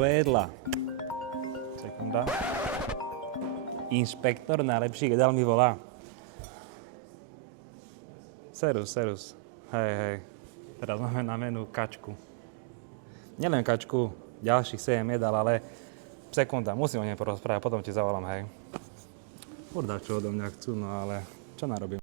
do jedla. Sekunda. Inšpektor najlepších jedál mi volá. Serus. Hej. Teraz máme na menu kačku. Nielen kačku, ďalších 7 jedál, ale sekunda, musím o nej porozprávať, potom ti zavolám, hej. Čo odo mňa chcú, no ale čo narobím?